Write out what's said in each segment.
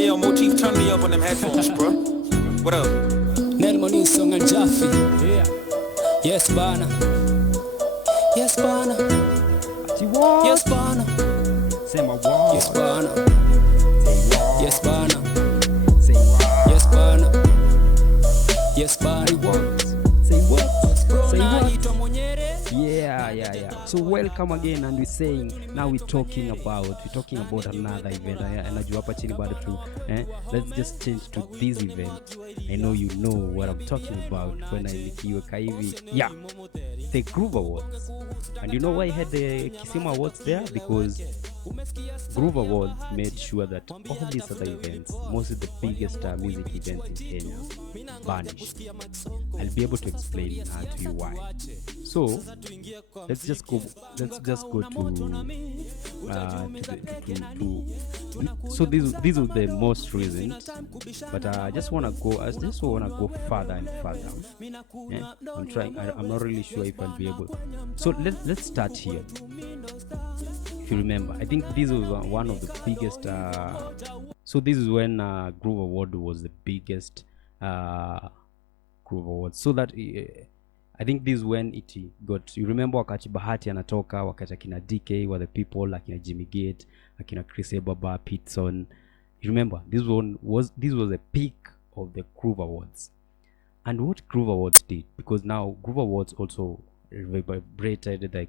Hey, yo, Motif, turn me up on them headphones, bro. What up? Nelmoni song and Jaffi. Yeah. Yes, Bana. Yes, Bana. Yes, Bana. Say my wall. Yes, Bana. Say wall. Yes, Bana. Say wall. Yes, Bana. Yes, Bana. Say what? Say what? Say what? Naitwa Monyere. Yeah. So welcome again, and we're saying now we're talking about another event. Najua hapa chini bado tu. Let's just change to this event. I know you know what I'm talking about when I nikiweka hivi. Yeah. The Groove Awards. And you know why I had the Kisima Awards there? Because Groove Awards made sure that all these other events, mostly the biggest music events in Kenya, vanished. I'll be able to explain to you why. So let's just go so these are the most recent, but I just want to go further and further. I'm not really sure if I'll be able. So let's start here. If you remember, I think this was one of the biggest. So this is when Groove Award was the biggest Groove Award. So that I think this is when it got. You remember wakati Bahati anatoka, wakati akina DK were the people, akina Jimmy Gate, akina Chris Ebaba, Pitson. You remember this was a peak of the Groove Awards. And what Groove Awards did, because now Groove Awards also vibrated the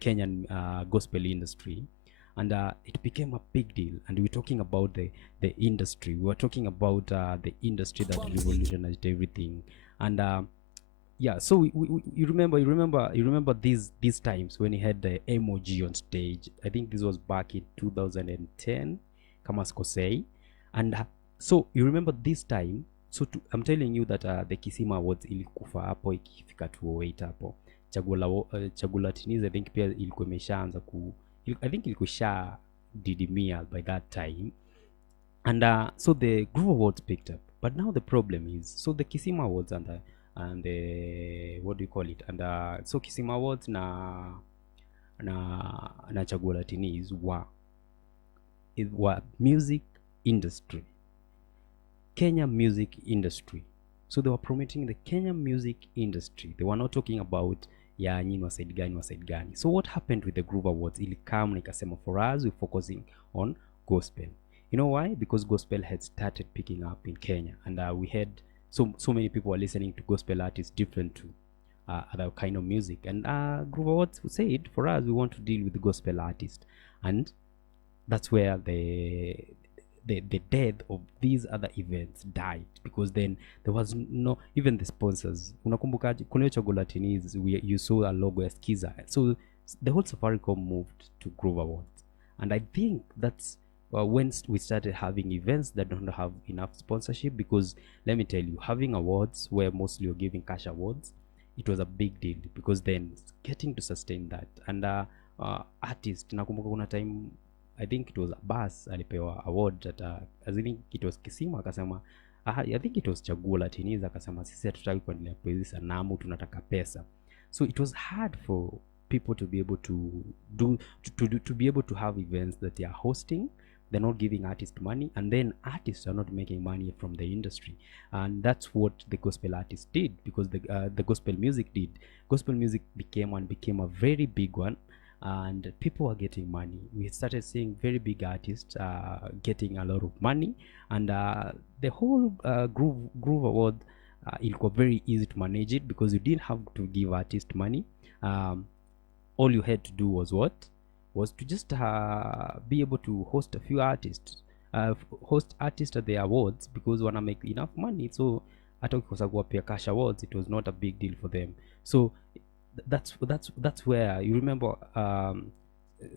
Kenyan gospel industry, and it became a big deal. And we're talking about the industry. We were talking about the industry that revolutionized everything. And so you remember these times when he had the emoji on stage. I think this was back in 2010, kama sikosei. And so you remember this time. So I'm telling you that the Kisima Awards ilikufa hapo ikifika 208 hapo. Chagula Tiniz, I think pia ilikuwa imeshaanza I think ilikuwa sha didimia by that time. And so the Groove Awards picked up. But now the problem is, so the Kisima Awards and the what do you call it? And so Kisima Awards na Chagula Tiniz were music industry. Kenya music industry. So they were promoting the Kenya music industry. They were not talking about nyinyi wa side gani. So what happened with the Groove Awards? Ilikam nikasema, for us we're focusing on gospel. You know why? Because gospel had started picking up in Kenya, and we had so many people were listening to gospel artists different to other kind of music. And Groove Awards said, for us, we want to deal with the gospel artists, and that's where the death of these other events died, because then there was no, even the sponsors. Unakumbukaje kuna Chagula Tiniz, you saw a logo ya Skiza. So the whole Safaricom moved to Groove Awards, and I think that's when we started having events that don't have enough sponsorship. Because let me tell you, having awards where mostly you're giving cash awards, it was a big deal, because then getting to sustain that. And artists, nakumbuka kuna time, I think it was Abbas alipewa award that I think it was Kisima akasema, I think it was Chagula Tiniza akasema, sisi hatutaki kuendelea kuizi sanamu, tunataka pesa. So it was hard for people to be able to be able to have events that they are hosting. They're not giving artists money, and then artists are not making money from the industry. And that's what the gospel artists did, because the gospel music did. Gospel music became a very big one, and people were getting money. We started seeing very big artists getting a lot of money, and the whole Groove Award, it was very easy to manage it, because you didn't have to give artists money. All you had to do was to just be able to host a few artists, host artists at the awards, because wanna make enough money. So hata ukikosa kuwapia cash awards, it was not a big deal for them. So that's where you remember.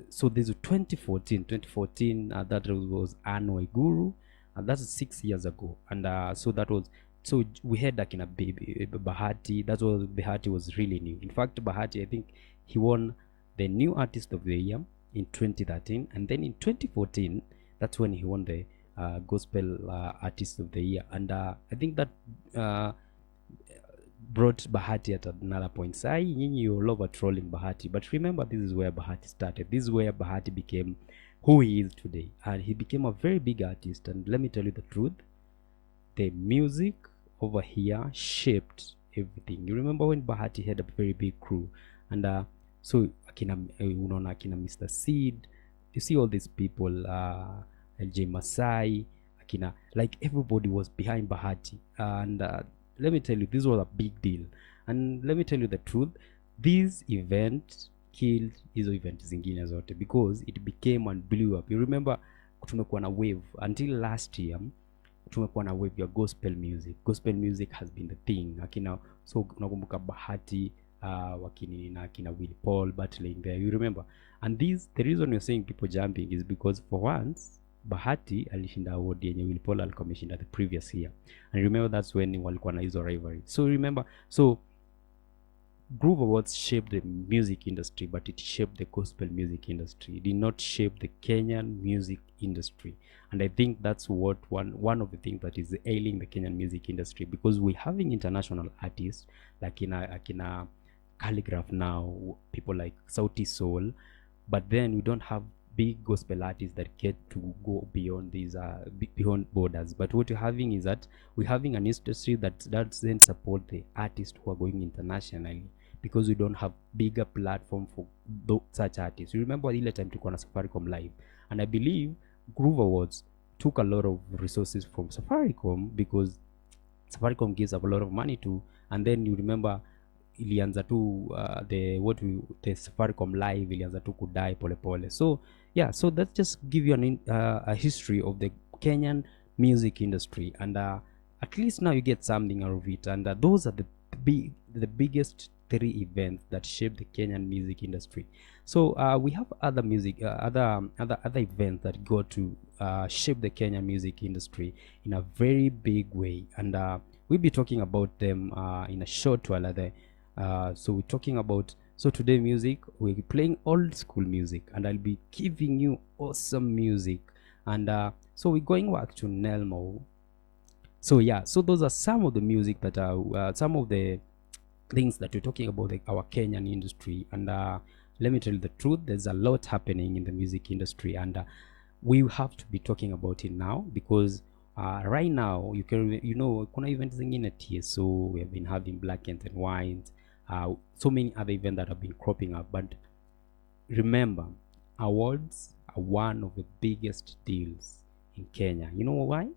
So this was 2014 that was Anno Guru, and that's 6 years ago. And so we had like in a baby Bahati. That was Bahati was really new. In fact, Bahati, I think he won the new artist of the year in 2013, and then in 2014 that's when he won the gospel artist of the year. And I think that brought Bahati at another point. Sai, you all over trolling Bahati, but remember, this is where Bahati started. This is where Bahati became who he is today, and he became a very big artist. And let me tell you the truth, the music over here shaped everything. You remember when Bahati had a very big crew, and so akina unaona akina Mr. Seed, you see all these people, LJ Masai, akina, like everybody was behind Bahati, and let me tell you, this was a big deal. And let me tell you the truth, this event killed hizo event zingine zote because it became and blew up. You remember tumekuwa na wave until last year, tumekuwa na wave ya gospel music. Gospel music has been the thing. Akina, so unakumbuka Bahati, wakini na akina Will Paul battling there, you remember. And this, the reason you're saying people jumping is because for once Bahati alishinda award yenye Will Paul alikuwa ameshinda the previous year, and remember that's when walikuwa na hizo rivalry. So remember, so Groove Awards shaped the music industry, but it shaped the gospel music industry. It did not shape the Kenyan music industry. And I think that's what one of the things that is ailing the Kenyan music industry, because we're having international artists like Akina Calligraph now, people like Sauti Soul, but then we don't have big gospel artists that get to go beyond these beyond borders. But what you're having is that we're having an industry that doesn't support the artists who are going internationally, because we don't have bigger platform for such artists. You remember the time to on a Safaricom Live, and I believe Groove Awards took a lot of resources from Safaricom, because Safaricom gives up a lot of money to, and then you remember ilianza tu the Safaricom Live ilianza tu kudai pole pole. So yeah, so that just give you a history of the Kenyan music industry, and at least now you get something out of it. And those are the biggest 3 events that shaped the Kenyan music industry. So we have other music, other events that go to shape the Kenyan music industry in a very big way, and we'll be talking about them in a short while. So we're talking about, so today music, we'll be playing old school music, and I'll be giving you awesome music. And so we're going back to Nelmo. So yeah, so those are some of the music that are some of the things that we're talking about, our Kenyan industry. And let me tell you the truth, there's a lot happening in the music industry, and we have to be talking about it now, because right now you can, you know, kuna events zingine TSO, we have been having Black and White, so many other events that have been cropping up. But remember, awards are one of the biggest deals in Kenya. You know why?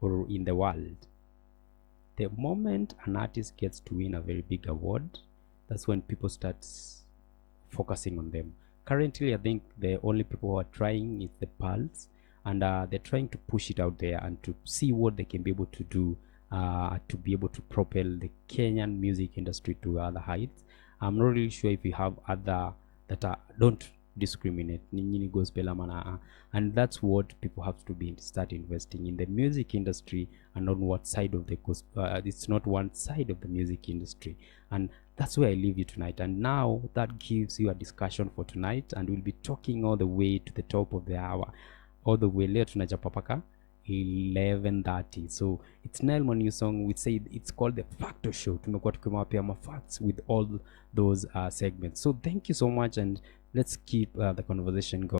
Or in the world. The moment an artist gets to win a very big award, that's when people start focusing on them. Currently, I think the only people who are trying is the Pulse, and they're trying to push it out there and to see what they can be able to do to be able to propel the Kenyan music industry to other heights. I'm not really sure if you have other that don't discriminate, nini gospel amana, and that's what people have to be start investing in the music industry, and on what side of the it's not one side of the music industry. And that's where I leave you tonight. And now that gives you a discussion for tonight, and we'll be talking all the way to the top of the hour, all the way leo tunajapapaka 11:30. So it's Nelmo new song. We say it's called the Factor Show. Tumekuwa tukimwapia facts with all those segments. So thank you so much, and let's keep the conversation going.